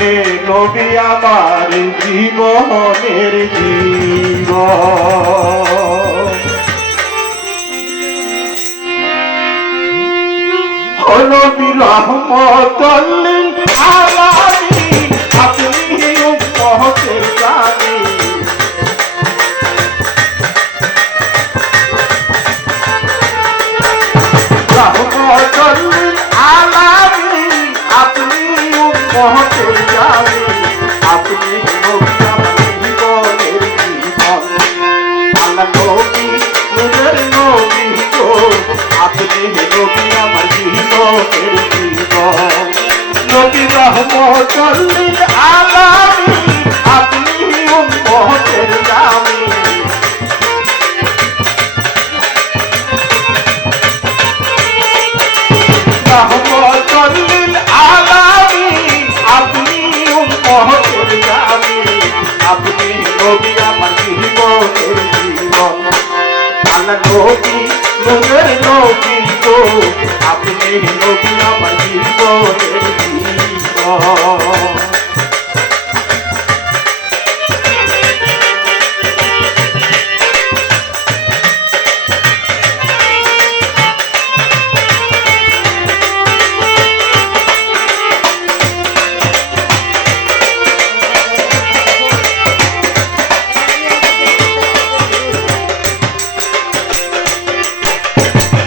আপনি নবী আমার জীবনের জীবন। ও নবী রহমতুল লিল আলামিন, আপনি উম্মতের জানি। রহমতুল লিল আলামিন, আপনি উম্মতের জানি। আপনি নবী আমার জীবনের জীবন। আল্লাহ নবী নূরের নবী গো, আপনি নবী আমার জীবনের জীবন। নবী রহমতুল লিল আলামিন, আপনি উম্মতের জানি। রহমতুল লিল আলামিন, আপনি উম্মতের জানি। আপনি নবী আমার জীবনের জীবন। আল্লাহ নবী নূরের নবী গো, আপনি নবী আমার জীবনের জীবন।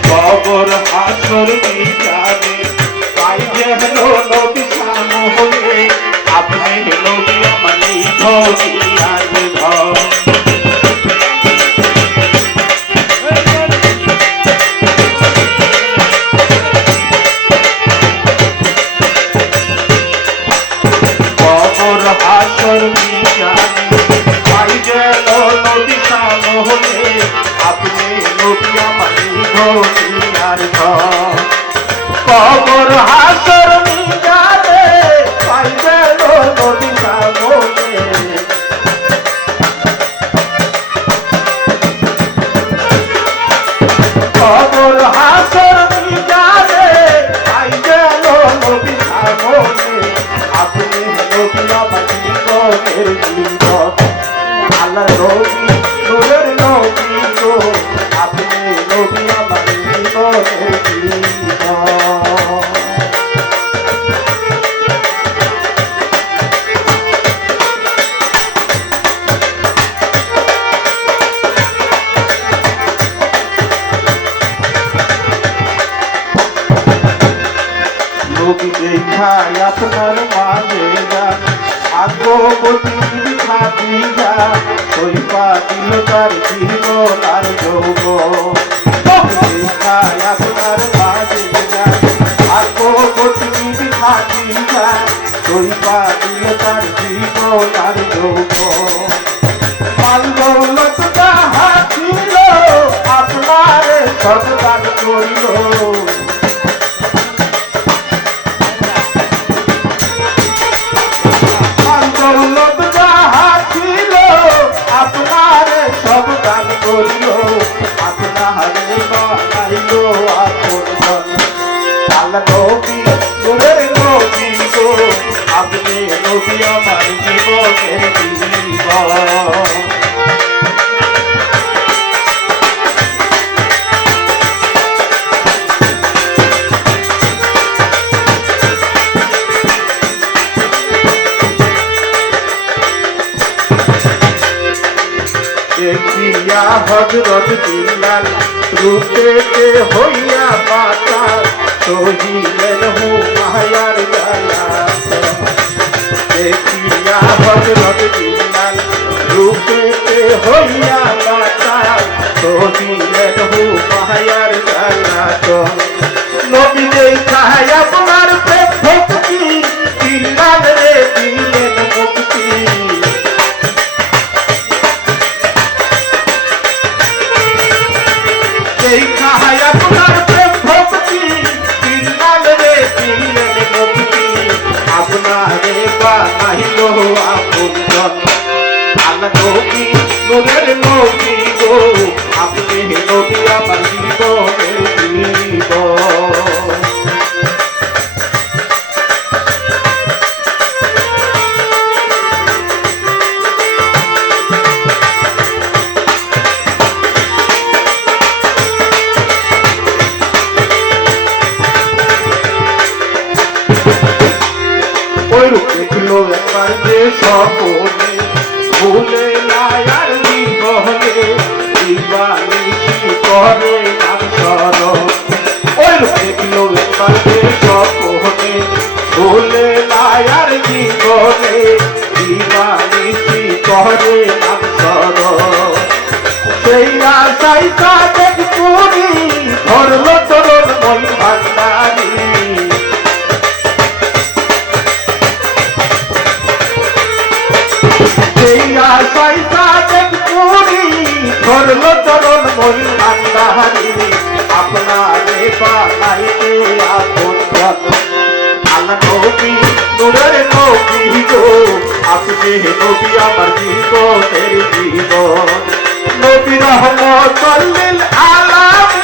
কবর হাসর মিজানে পাই যেন নবী সামনে। আপনি নবী আমার নিধনিয়ার ঘর। কবর হাসর মিজানে পাই যেন নবী সামনে। আপনি নবী আমার নিধনিয়ার ঘর। কবর হাসর মিজানে পাই যেন নবী সামনে। কবর হাসর মিজানে পাই যেন নবী সামনে। আপনি নবী আমার জীবনের জীবন। আল্লাহ নবী নূরের নবী গো, আপনি নবী আমার জীবনের জীবন। নবী দেখায় আপনার মাঝে যান, আগ্রবতীর খাদিজা ওই পাতিল তার জীবন আর যৌবন। দেখায় আপনার মাঝে যান, আগ্রবতীর খাদিজা ওই পাতিল তার জীবন আর যৌবন। মাল দৌলত যাহা ছিল আপনার সব দান করিল। আল্লাহ নবী নূরের নবী গো, আপনি নবী আমার জীবনের জীবন। দেখিয়া হযরত বিল্লাল রূপেতে হইয়া মাতাল, সহিলেন হুমায়ার জ্বালা। দেখিয়া হযরত বিল্লাল রূপেতে হইয়া মাতাল, সহিলেন হুমায়ার জ্বালা। নবী দেখায় আপনার প্রেম ভক্তি, বিল্লাল রে দিলেন মুক্তি। দেখায় আপনার প্রেম ভক্তি, বিল্লাল রে দিলেন মুক্তি। আপনারে বানাইল আপনজন। আল্লাহ নবী নূরের নবী গো, আপনি নবী আমার জীবনের জীবন। স্বপনে ভুলে লায়ার জীবনে দিবানিশি করে নাম স্মরণ ওই দেখলো পাশে স্বপনে ভুলে লায়ার জীবনে দিবানিশি করে নাম স্মরণ সেই আশাই সাদেক পুরি ধরলো চরণ মন ভান্ডারি সেই আশাই সাদেক পুরি ধরলো চরণ মন ভান্ডারি আপনারে বানাইতে আপন আল্লাহ নবী নূরের নবী গো আপনি নবী আমার জীবনের জীবন নবী রহমতুল লিল আলামিন